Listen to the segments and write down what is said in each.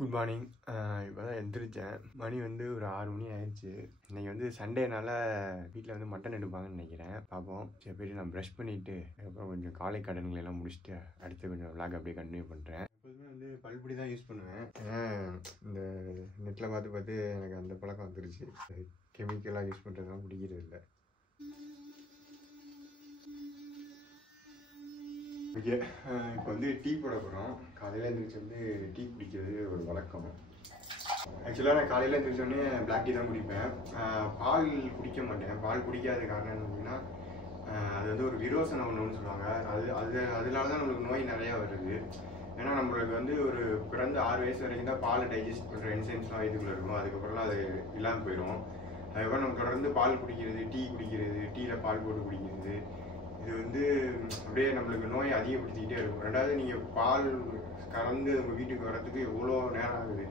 Good morning. இப்போ தான் எந்திரிச்சேன். மணி வந்து ஒரு 6 மணி ஆயிடுச்சு. இன்றைக்கி வந்து சண்டேனால வீட்டில் வந்து மட்டன் எடுப்பாங்கன்னு நினைக்கிறேன். பார்ப்போம். சரி போய்ட்டு நான் ப்ரஷ் பண்ணிவிட்டு அதுக்கப்புறம் கொஞ்சம் காலை கடன்களை எல்லாம் முடிச்சுட்டு அடுத்து கொஞ்சம் விளாக் அப்படியே கண்டினியூ பண்ணுறேன். எப்போதுமே வந்து பல்புடி தான் யூஸ் பண்ணுவேன். ஏன்னா இந்த நெட்டில் பார்த்து எனக்கு அந்த பழக்கம் வந்துருச்சு. கெமிக்கலாக யூஸ் பண்ணுறதுலாம் பிடிக்கிறது இல்லை. ஓகே, இப்போ வந்து டீ போட போகிறோம். காலையில் எழுந்திரிச்சு வந்து டீ குடிக்கிறது ஒரு வழக்கம். ஆக்சுவலாக நான் காலையில் எழுந்திரிச்சோடனே பிளாக் டீ தான் குடிப்பேன். பால் குடிக்க மாட்டேன். பால் குடிக்காத காரணம் என்னன்னா அது வந்து ஒரு விரோசன உணவுன்னு சொல்லுவாங்க. அதனால தான் நம்மளுக்கு நோய் நிறையா வருது. ஏன்னா நம்மளுக்கு வந்து ஒரு பிறந்த 6 வயசு வரைக்கும் தான் பால் டைஜஸ்ட் பண்ணுற என்சைம்ஸ்லாம் இதுக்குள்ளே இருக்கும். அதுக்கப்புறம்லாம் அது இல்லாமல் போயிடும். அதுக்கப்புறம் நம்ம தொடர்ந்து பால் குடிக்கிறது, டீ குடிக்கிறது, டீயில் பால் போட்டு குடிக்கிறது, இது வந்து அப்படியே நம்மளுக்கு நோயை அதிகப்படுத்திக்கிட்டே இருக்கும். ரெண்டாவது நீங்கள் பால் கலந்து உங்கள் வீட்டுக்கு வரத்துக்கு எவ்வளோ நேரம் ஆகுது.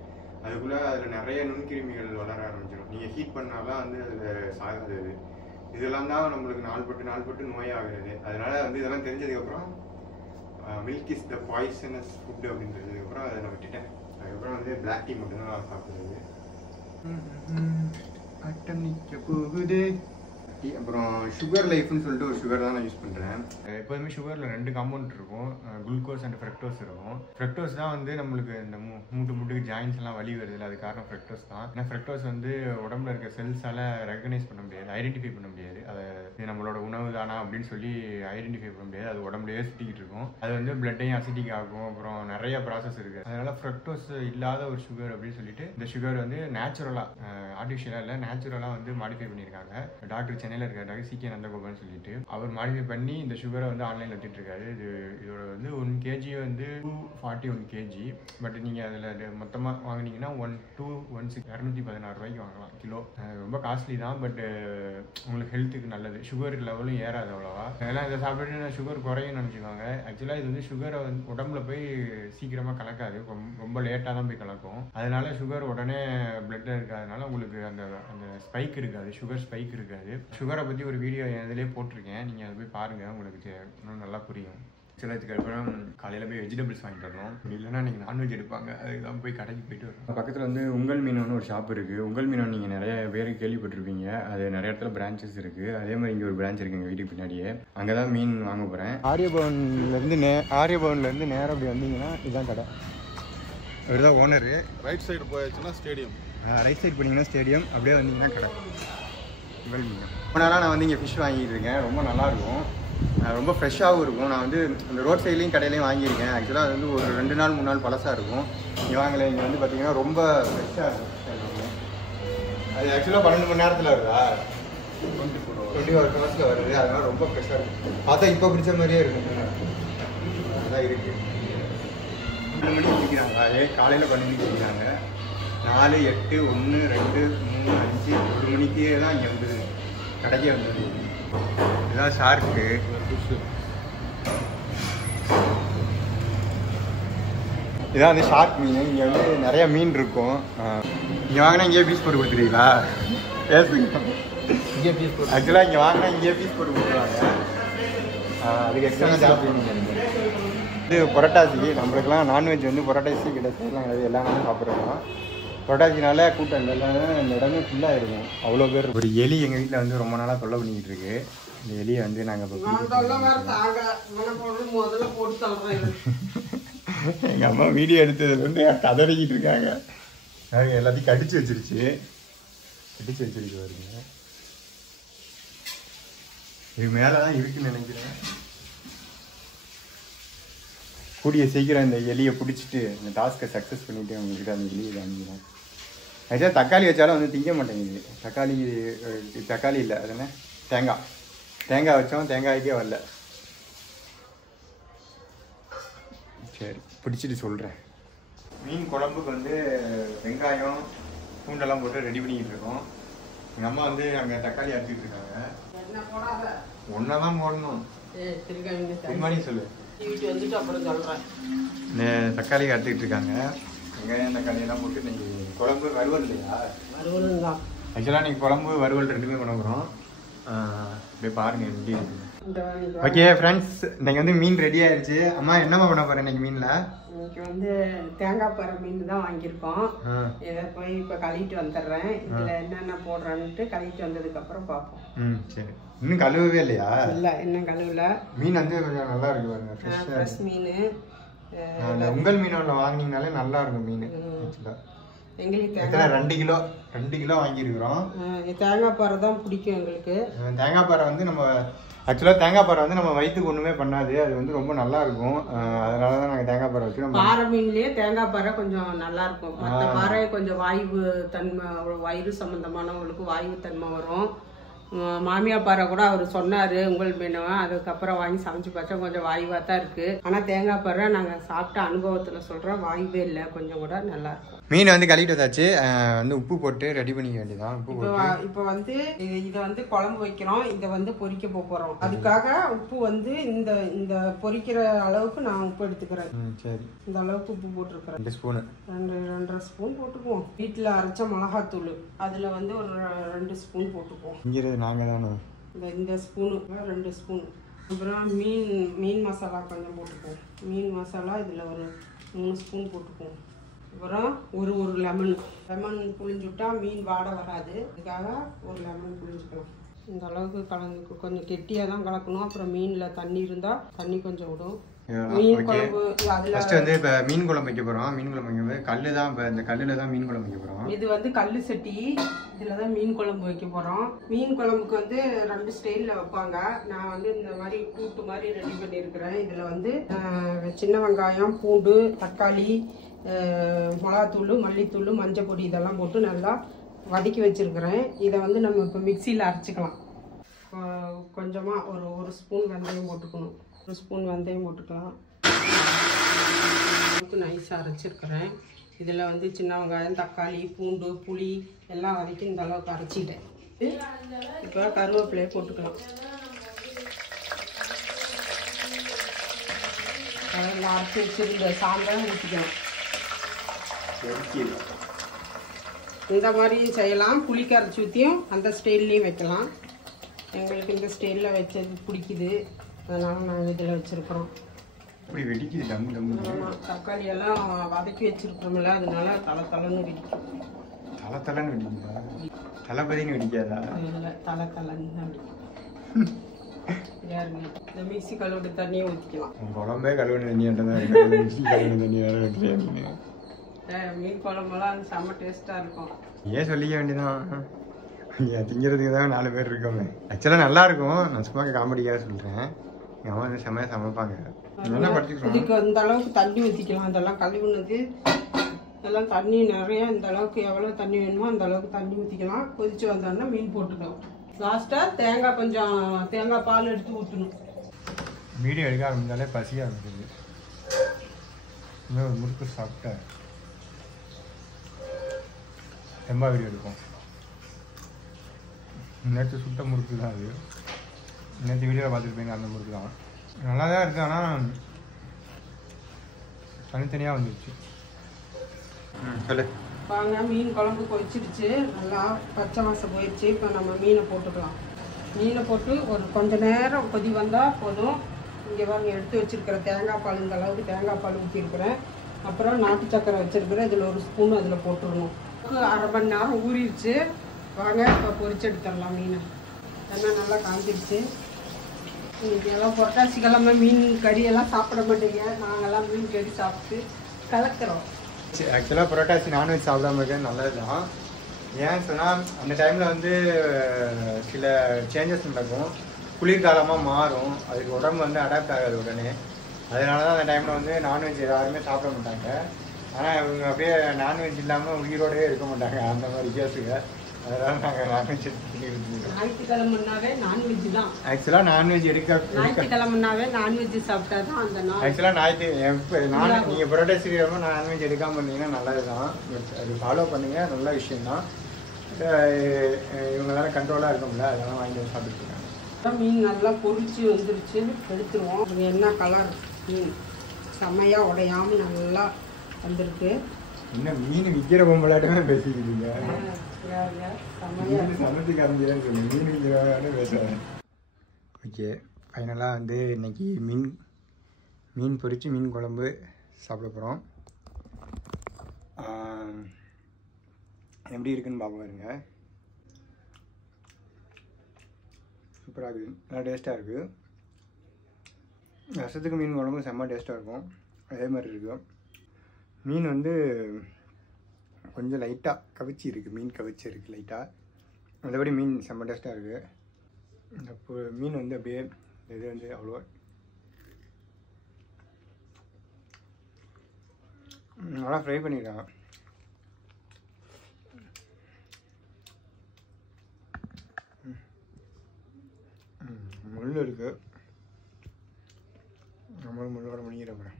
அதுக்குள்ளே அதில் நிறைய நுண்கிருமிகள் வளர ஆரம்பிச்சிடும். நீங்கள் ஹீட் பண்ணாலாம் வந்து அதில் சாகுது. இதெல்லாம் தான் நம்மளுக்கு நாள்பட்டு நோயாகிறது. அதனால் வந்து இதெல்லாம் தெரிஞ்சதுக்கப்புறம் milk is the poisonous food அப்படின்றதுக்கப்புறம் அதை நான் விட்டுட்டேன். அதுக்கப்புறம் வந்து பிளாக் டீ மட்டும்தான் நான் சாப்பிட்றது. அட்டம் நிற்க போகுது. அப்புறம் சுகர் லைஃப்னு சொல்லிட்டு ஒரு சுகர் தான் நான் யூஸ் பண்ணுறேன். எப்போதுமே சுகரில் 2 காம்பவுண்ட் இருக்கும், குளுக்கோஸ் அண்ட் ஃப்ரக்டோஸ் இருக்கும். ஃப்ரக்டோஸ் தான் வந்து நம்மளுக்கு இந்த மூட்டுக்கு ஜாயின்ஸ் எல்லாம் வலி வருது, அது காரணம் ஃப்ரக்டோஸ் தான். ஏன்னா ஃப்ரக்டோஸ் வந்து உடம்புல இருக்க செல்ஸால் ரெகனைஸ் பண்ண முடியாது, ஐடென்டிஃபை பண்ண முடியாது. அதை இது நம்மளோட உணவு தானா அப்படின்னு சொல்லி ஐடென்டிஃபை பண்ண முடியாது. அது உடம்புலேயே சுற்றிக்கிட்டு இருக்கும். அது வந்து பிளட்டையும் அசிட்டிக் ஆகும். அப்புறம் நிறைய ப்ராசஸ் இருக்குது. அதனால ஃப்ரக்டோஸ் இல்லாத ஒரு சுகர் அப்படின்னு சொல்லிட்டு இந்த சுகர் வந்து நேச்சுரலாக, ஆர்டிஃபிஷியலாக இல்லை, நேச்சுரலாக வந்து மாடிஃபை பண்ணியிருக்காங்க. டாக்டர் சென்னையில் இருக்காரு, சிகே நந்தகோபால்னு சொல்லிட்டு அவர் மாடிஃபை பண்ணி இந்த சுகரை வந்து ஆன்லைனில் எடுத்துட்டு இருக்காரு. இதோட வந்து 1 kg வந்து 241 kg. பட் நீங்கள் அதில் மொத்தமாக வாங்கினீங்கன்னா 216 ரூபாய்க்கு வாங்கலாம் கிலோ. ரொம்ப காஸ்ட்லி தான், பட் உங்களுக்கு ஹெல்த்துக்கு நல்லது. சுகர் லெவலும் ஏறாது அவ்வளோவா. அதெல்லாம் இதை சாப்பிட்டு சுகர் குறையும் நினச்சிக்கோங்க. ஆக்சுவலாக இது வந்து சுகரை வந்து உடம்புல போய் சீக்கிரமாக கலக்காது, ரொம்ப லேட்டாக தான் போய் கலக்கும். அதனால சுகர் உடனே பிளட்டில் இருக்காதனால உங்களுக்கு அந்த ஸ்பைக் இருக்காது, சுகர் ஸ்பைக் இருக்காது. சுகரை பற்றி ஒரு வீடியோ இதிலே போட்டிருக்கேன், நீங்கள் அதை போய் பாருங்கள், உங்களுக்கு இன்னும் நல்லா புரியும். சிலத்துக்கு அப்புறம் காலையில் போய் வெஜிடபிள்ஸ் வாங்கிட்டு வரணும். இல்லைன்னா நீங்கள் நான்வெஜ் எடுப்பாங்க, அதுதான் போய் கடைக்கு போயிட்டு வரும். பக்கத்தில் வந்து உங்கள் மீனோன்னு ஒரு ஷாப் இருக்குது. உங்கள் மீனோ நீங்கள் நிறைய பேர் கேள்விப்பட்டிருப்பீங்க. அது நிறைய இடத்துல பிரான்ச்சஸ் இருக்குது. அதே மாதிரி இங்கே ஒரு பிரான்ச் இருக்குது எங்கள் வீட்டுக்கு பின்னாடியே. அங்கே தான் மீன் வாங்க போகிறேன். ஆரியபவன்லேருந்து நேராக அப்படி வந்தீங்கன்னா இதுதான் கடை. அவர் தான் ஓனரு. ரைட் சைடு போயாச்சுன்னா ஸ்டேடியம். ரைட் சைடு போனீங்கன்னா ஸ்டேடியம், அப்படியே வந்தீங்கன்னா கடை உங்கள் மீன். ரொம்ப நாளாக நான் வந்து இங்கே ஃபிஷ் வாங்கிட்டு இருக்கேன். ரொம்ப நல்லாயிருக்கும், ரொம்ப ஃப்ரெஷ்ஷாகவும் இருக்கும். நான் வந்து இந்த ரோட் சைட்லேயும் கடையிலையும் வாங்கியிருக்கேன். ஆக்சுவலாக அது வந்து ஒரு 2 நாள் 3 நாள் பழசாக இருக்கும். இங்கே வாங்கலை, இங்கே வந்து பார்த்தீங்கன்னா ரொம்ப ஃப்ரெஷ்ஷாக இருக்கும். அது ஆக்சுவலாக 12 மணி நேரத்தில் வருதா, 24 ஹவர்ஸில் வருது. அதனால் ரொம்ப ஃப்ரெஷ்ஷாக இருக்கும். பார்த்தா இப்போ பிடிச்ச மாதிரியே இருக்கும். அதான் இருக்குது. 2 மணிக்கு பிடிக்கிறாங்க, அதே காலையில் 12 மணிக்கு பிடிக்கிறாங்க. 4, 8, 1, 2, 3, 5, 1 மணிக்கே தான் இங்கே வந்தது, கடைக்கே வந்தது. இதுதான் ஷார்க்கு. இதான் வந்து ஷார்க் மீன். இங்கே வந்து நிறைய மீன் இருக்கும். இங்கே வாங்கினா இங்கேயே பீஸ் போட்டு கொடுத்துருவீங்களா? பேசுங்க. இங்கே பீஸ் போட்டு ஆக்சுவலாக இங்கே வாங்கினா இங்கேயே பீஸ் போட்டு கொடுத்துருவாங்க. அதுக்கு எக்ஸ்ட்ரா சாப்பிடுவீங்க. இது புரட்டாசி. நம்மளுக்கெல்லாம் நான்வெஜ் வந்து புரட்டாசி கிடைச்சதுலாம் எல்லா நாளும் சாப்பிட்றோம். புரட்டாசினால கூட்டம் எல்லாமே இந்த இடமே ஃபுல்லாக இருக்கும், அவ்வளோ பேர். ஒரு எலி எங்கள் வீட்டில் வந்து ரொம்ப நாளாக தொல்லை பண்ணிக்கிட்டு இருக்கு. இந்த எலியை வந்து நாங்கள் இப்போ எங்கள் அம்மா வீடியோ எடுத்ததுல வந்து கதறிக்கிட்டு இருக்காங்க. எல்லாத்தையும் கடிச்சு வச்சிருச்சு வருங்க. இது மேலே தான் இருக்குன்னு நினைக்கிறேன். கூடிய சீக்கிரம் இந்த எலியை பிடிச்சிட்டு இந்த டாஸ்க்கை சக்ஸஸ் பண்ணிவிட்டு அவங்கக்கிட்ட அந்த எலியை வாங்கிக்கிறேன். ஆக்சுவலாக தக்காளி வச்சாலும் வந்து திங்க மாட்டேங்குது. தக்காளி இல்லை, அது என்ன, தேங்காய் வச்சோம், தேங்காய்க்கே வரல. சரி, பிடிச்சிட்டு சொல்கிறேன். மீன் குழம்புக்கு வந்து வெங்காயம் பூண்டெல்லாம் போட்டு ரெடி பண்ணிக்கிட்டு இருக்கோம். எங்கள் அம்மா வந்து அங்கே தக்காளி அறுத்துக்கிட்டு இருக்காங்க. ஒன்றா தான் போடணும். சொல்லு. தக்காளி அறுத்துக்கிட்டு இருக்காங்க. வெங்காயம் தக்காளியெல்லாம் போட்டு இன்னைக்கு குழம்பு வறுவல் இல்லையா? வறுவல் தான். ஆக்சுவலாக இன்னைக்கு குழம்பு வறுவல் 2மே பண்ண போகிறோம். அப்படியே பாருங்கள் எப்படி. ஓகே ஃப்ரெண்ட்ஸ், இன்னைக்கு வந்து மீன் ரெடி ஆயிடுச்சு. அம்மா என்னம்மா பண்ண போறேன் இன்னைக்கு மீன்ல? இன்னைக்கு வந்து தேங்காய் பாறை மீன் தான் வாங்கியிருக்கோம். இதை போய் இப்போ கழுவிட்டு வந்துடுறேன். இதில் என்னென்ன போடுறேன்ட்டு கழுவிட்டு வந்ததுக்கு அப்புறம் பார்ப்போம். சரி. இன்னும் கழுவவே இல்லையா? இல்லை, இன்னும் கழுவல. மீன் வந்து கொஞ்சம் நல்லா இருக்கு பாருங்க, ஃப்ரெஷ் மீன். உங்கள் மீன் ஒன்று வாங்கினீங்கனாலே நல்லா இருக்கும் மீன். எங்களுக்கு 2 கிலோ வாங்கியிருக்கிறோம். தேங்காய் பாறை தான் பிடிக்கும் எங்களுக்கு. தேங்காய் பாறை வந்து நம்ம ஆக்சுவலாக தேங்காய் பாறை வந்து நம்ம வயிற்றுக்கு ஒன்றுமே பண்ணாது, அது வந்து ரொம்ப நல்லா இருக்கும். அதனால தான் நாங்கள் தேங்காய் பாறை வச்சுருக்கோம். பாறை மீன்லேயே தேங்காய் பாறை கொஞ்சம் நல்லா இருக்கும். மற்ற பாறை கொஞ்சம் வாய்வு தன்மை, வயிறு சம்மந்தமானவங்களுக்கு வாய்வு தன்மை வரும். மாமியார் பாறை கூட அவர் சொன்னார் உங்கள் மீனவா, அதுக்கப்புறம் வாங்கி சமைச்சு பார்த்தா கொஞ்சம் வாய்வாக தான் இருக்குது. ஆனால் தேங்காய் பாறை நாங்கள் சாப்பிட்ட அனுபவத்தில் சொல்கிறோம், வாய்வே இல்லை, கொஞ்சம் கூட நல்லாயிருக்கும். மீன் வந்து கழுவிட்டு வந்தாச்சு. வந்து உப்பு போட்டு ரெடி பண்ணிக்க வேண்டியதான். இப்போ வந்து இதை வந்து குழம்பு வைக்கிறோம், இதை வந்து பொரிக்க போகிறோம். அதுக்காக உப்பு வந்து இந்த பொரிக்கிற அளவுக்கு நான் உப்பு எடுத்துக்கிறேன். சரி, இந்த அளவுக்கு உப்பு போட்டிருக்கிறேன். 2 ஸ்பூனு, 2.5 ஸ்பூன் போட்டுக்குவோம். வீட்டில் அரைச்ச மிளகாத்தூள் அதில் வந்து ஒரு 2 ஸ்பூன் போட்டுக்குவோம். இங்கே நாங்கள் தானே இந்த ஸ்பூனு 2 ஸ்பூன். அப்புறம் மீன் மசாலா கொஞ்சம் போட்டுக்குவோம். மீன் மசாலா இதில் ஒரு 3 ஸ்பூன் போட்டுக்குவோம். அப்புறம் ஒரு லெமன் புளிஞ்சுட்டா மீன் வாடை வராது, அதுக்காக ஒரு லெமன் புளிஞ்சுக்கலாம். இந்த அளவுக்கு கலந்து கொஞ்சம் கெட்டியாக தான் கலக்கணும். அப்புறம் மீனில் தண்ணி இருந்தால் தண்ணி கொஞ்சம் விடும். மீன் குழம்பு ஃபர்ஸ்ட் வந்து இப்போ மீன் குழம்பு வைக்க போகிறோம். மீன் குழம்பு வைக்கும்போது கல்லு தான், இப்போ இந்த கல்லில் தான் மீன் குழம்பு வைக்க போகிறோம். இது வந்து கல் சட்டி, இதில் தான் மீன் குழம்பு வைக்க போகிறோம். மீன் குழம்புக்கு வந்து 2 ஸ்டைலில் வைப்பாங்க. நான் வந்து இந்த மாதிரி கூட்டு மாதிரி ரெடி பண்ணியிருக்கிறேன். இதில் வந்து சின்ன வெங்காயம், பூண்டு, தக்காளி, மிளகாத்தூள், மல்லித்தூள், மஞ்சள் பொடி இதெல்லாம் போட்டு நல்லா வதக்கி வச்சுருக்கிறேன். இதை வந்து நம்ம இப்போ மிக்சியில் அரைச்சிக்கலாம். கொஞ்சமாக ஒரு ஸ்பூன் வெந்தயம் போட்டுக்கணும். 1 ஸ்பூன் வெந்தயம் போட்டுக்கலாம். நைஸாக அரைச்சிருக்கிறேன். இதில் வந்து சின்ன வெங்காயம், தக்காளி, பூண்டு, புளி எல்லாம் வதக்கி இந்த அளவுக்கு அரைச்சிட்டேன். இப்போ கருவேப்பிலையை போட்டுக்கலாம். அதில் அரைச்சி வச்சுருந்த சாம்பார் ஊற்றிக்கலாம். இந்த மாதிரியும் செய்யலாம், புளிக்கு அரைச்சி ஊற்றியும் அந்த ஸ்டைல்லையும் வைக்கலாம். எங்களுக்கு இந்த ஸ்டைலில் வச்சது பிடிக்குது, அதனால நாங்கள் இதில் வச்சுருக்குறோம். தக்காளி எல்லாம் வதக்கி வச்சுருக்கிறோம்ல, அதனால தலைன்னு வெடிக்கும். தலைன்னு வெடிக்குதா? தலைப்பதின்னு வெடிக்காதா? இல்லை, தலைன்னு தான் வெடிக்கும். இந்த மிக்சி கழுவிட்டு தண்ணியை ஊற்றிக்கலாம். குழம்பே கழுவின தண்ணியாட்டதான் இருக்கு. மிக்சி கழுவின தண்ணி வேற வைக்கிறேன். மீன் குழம்பெல்லாம் செம்ம டேஸ்ட்டாக இருக்கும். ஏன் சொல்லிக்க வேண்டியதான், திங்கிறதுக்கு தான் 4 பேர் இருக்கோமே. ஆக்சுவலாக நல்லா இருக்கும். நான் சும்மா காமெடியாக சொல்கிறேன். எங்கள் அம்மா வந்து செம்மையாக சமைப்பாங்க. நல்லா படிச்சுக்கிறோம். இதுக்கு இந்த அளவுக்கு தண்ணி ஊற்றிக்கலாம். இதெல்லாம் கழுவுனது இதெல்லாம் தண்ணி நிறையா, இந்த அளவுக்கு எவ்வளோ தண்ணி வேணுமோ அந்த அளவுக்கு தண்ணி ஊற்றிக்கலாம். கொதிச்சு வந்தோன்னா மீன் போட்டுக்கலாம். லாஸ்ட்டாக தேங்காய் பால் எடுத்து ஊற்றணும். வீடியோ எடுக்க ஆரம்பிச்சாலே பசியாக இருக்குது. இன்னும் ஒரு முறுக்கு சாப்பிட்டேன், ரொம்ப வீடியோ எடுப்போம். நேற்று சுட்ட முறுக்கு தான் அது. நேற்று வீடியோவில் பார்த்துருப்பீங்க, அந்த முறுக்கு தான். நல்லா தான் இருக்குது, ஆனால் தனித்தனியாக வந்துடுச்சு. சொல்லு. வாங்க, மீன் குழம்பு கொதிச்சிடுச்சு, நல்லா பச்சை வாசம் போயிடுச்சு. இப்போ நம்ம மீனை போட்டுக்கலாம். மீனை போட்டு ஒரு கொஞ்ச நேரம் கொதி வந்தால் போதும். இங்கே வாங்க, எடுத்து வச்சுருக்கிற தேங்காய் பால், இந்த அளவுக்கு தேங்காய் பால் ஊற்றிருக்கிறேன். அப்புறம் நாட்டு சக்கரை வச்சுருக்கிறேன், இதில் 1 ஸ்பூன் அதில் போட்டுடணும். 1/2 மணி நேரம் ஊறிடுச்சு. வாங்க, இப்போ பொரிச்சு எடுத்துடலாம் மீனை. எண்ணெய் நல்லா காஞ்சிடுச்சு. இன்னைக்கு எல்லாம் புரட்டாசி கிழமை மீன் கறியெல்லாம் சாப்பிட மாட்டேங்க. நாங்கள்லாம் மீன் கறி சாப்பிட்டு கலக்கிறோம். ஆக்சுவலாக புரோட்டாசி நான்வெஜ் சாப்பிடாம இருக்கிறது நல்லது தான். ஏன்னு சொன்னால் அந்த டைமில் வந்து சில சேஞ்சஸ் நடக்கும். குளிர்காலமாக மாறும், அதுக்கு உடம்பு வந்து அடாப்ட் ஆகாது உடனே. அதனால தான் அந்த டைமில் வந்து நான்வெஜ் யாருமே சாப்பிட மாட்டாங்க. ஆனால் இவங்க அப்படியே நான்வெஜ் இல்லாமல் உயிரோடவே இருக்க மாட்டாங்க, அந்த மாதிரி கேஸுங்க. அதனால நாங்கள் நான்வெஜ் எடுத்துக்கிட்டு ஞாயிற்றுக்கிழமைனாவே நான்வெஜ் தான். ஆக்சுவலாக நான்வெஜ் ஞாயிற்றுக்கிழமைனாவே நான்வெஜ் சாப்பிட்டா தான் அந்த நாள். ஆக்சுவலாக நீங்கள் புரோட்டாசி நான்வெஜ் எடுக்காமல் இருந்தீங்கன்னா நல்லது தான். அது ஃபாலோ பண்ணுங்கள், நல்ல விஷயம்தான். இவங்க தானே கண்ட்ரோலாக இருக்கும்ல, அதெல்லாம் வாங்கி வந்து சாப்பிட்டுருக்காங்க. மீன் நல்லா பொரிச்சு வந்துருச்சு, எடுத்துருவோம். என்ன கலர் மீன் செம்மையாக உடையாமல் நல்லா வந்திருக்கு. என்ன மீன் விற்கிற பொம்பளாட்டமே பேசிக்கிட்டீங்க? சமைச்சு காமிக்கிறேன்னு சொல்லி மீன் விற்கிறவங்க பேசுகிறேன். ஓகே, ஃபைனலாக வந்து இன்றைக்கி மீன் பொரித்து மீன் குழம்பு சாப்பிட போகிறோம். எப்படி இருக்குன்னு பார்க்க பாருங்க. சூப்பராக இருக்குது, நல்லா டேஸ்ட்டாக இருக்குது. ரசத்துக்கு மீன் குழம்பு செம்ம டேஸ்ட்டாக இருக்கும். அதே மாதிரி இருக்கும். மீன் வந்து கொஞ்சம் லைட்டாக கவிச்சி இருக்குது, மீன் கவிச்சி இருக்குது லைட்டாக. மற்றபடி மீன் செம்ம டேஸ்ட்டாக இருக்குது. இப்போ மீன் வந்து அப்படியே இது வந்து அவ்வளோ நல்லா ஃப்ரை பண்ணியிருக்காங்க. முள் இருக்குது, நம்மளும் முள்ளோட முடிக்கிறப்ப.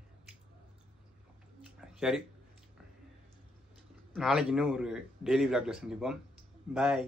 சரி, நாளைக்கு இன்னும் ஒரு டெய்லி விளாக்ல சந்திப்போம். பாய்.